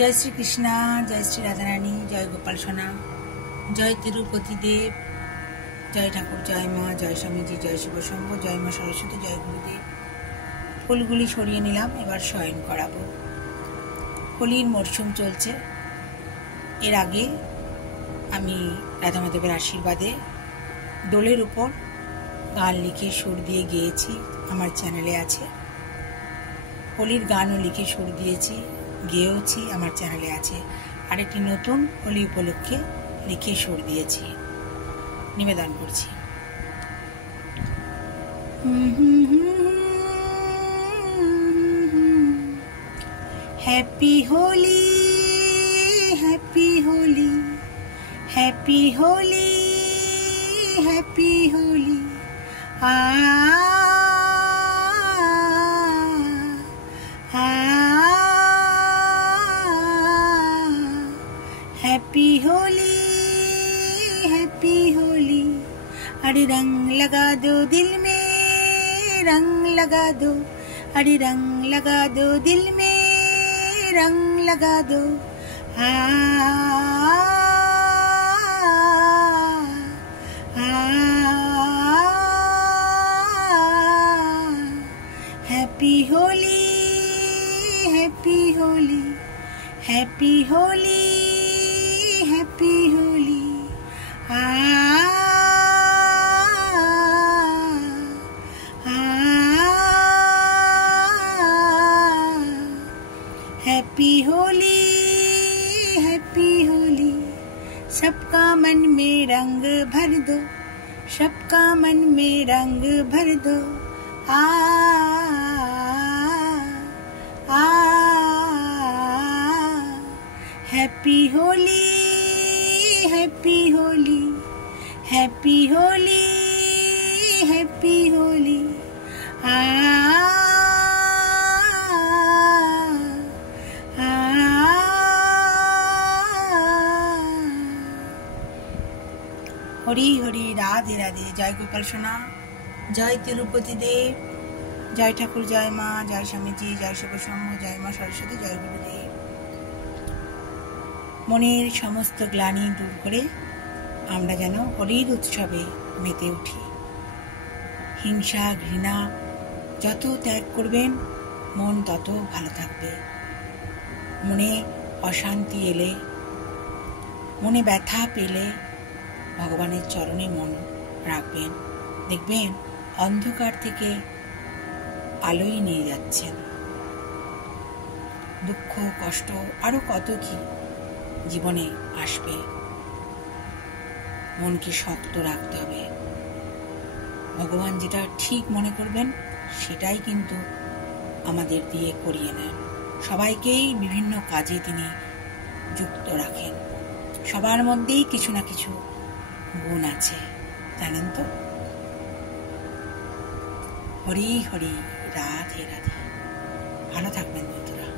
जय श्री कृष्णा, जय श्री राधा रानी, जय गोपाल सोना, जय तिरुपति देव, जय ठाकुर, जय माँ, जय स्वामीजी, जय शिव शंभु, जय माँ सरस्वती, जय गुरुदेव। ফুলগুলি সরিয়ে নিলাম, এবার শয়ন করাবো। হোলির মরশুম চলছে। এর আগে আমি রাধা মাধবের আশীর্বাদে দোলের উপর গান লিখে সুর দিয়ে গেয়েছি, আমার চ্যানেলে আছে। হোলির গানও লিখে সুর দিয়েছি, গেয়েওছি, আমার চ্যানেলে আছে। আরেকটি নতুন হোলি উপলক্ষে লিখে সুর দিয়েছি, নিবেদন করছি। Happy Holi, happy Holi, happy Holi, happy Holi. Happy Holi, happy Holi. अरे रंग लगा दो दिल में, रंग लगा दो, अरे रंग लगा दो दिल में, रंग लगा दो। Happy Holi, happy Holi, happy Holi, happy Holi. Happy Holi, happy Holi. सबका मन में रंग भर दो, सबका मन में रंग भर दो। Happy Holi, happy Holi, happy Holi, happy Holi. Hari Hari, Radhe Radhe. जय गोपाल सोना, जय तिरुपति देव, जय ठाकुर, जय माँ, जय स्वामीजी, जय शिव शंभु, जय माँ सरस्वती, जय गुरुदेव। মনের সমস্ত গ্লানি দূর করে আমরা যেন হোলির উৎসবে মেতে উঠি। হিংসা ঘৃণা যত ত্যাগ করবেন মন তত ভালো থাকবে। মনে অশান্তি এলে, মনে ব্যথা পেলে ভগবানের চরণে মন রাখবেন, দেখবেন অন্ধকার থেকে আলোয় নিয়ে যাচ্ছেন। দুঃখ কষ্ট আরো কত কি জীবনে আসবে, মনকে শক্ত রাখতে হবে। ভগবান যেটা ঠিক মনে করবেন সেটাই কিন্তু আমাদের দিয়ে করিয়ে নেন। সবাইকেই বিভিন্ন কাজে তিনি যুক্ত রাখেন। সবার মধ্যেই কিছু না কিছু গুণ আছে, জানেন তো। হরি হরি, রাধে রাধে। ভালো থাকবেন বন্ধুরা।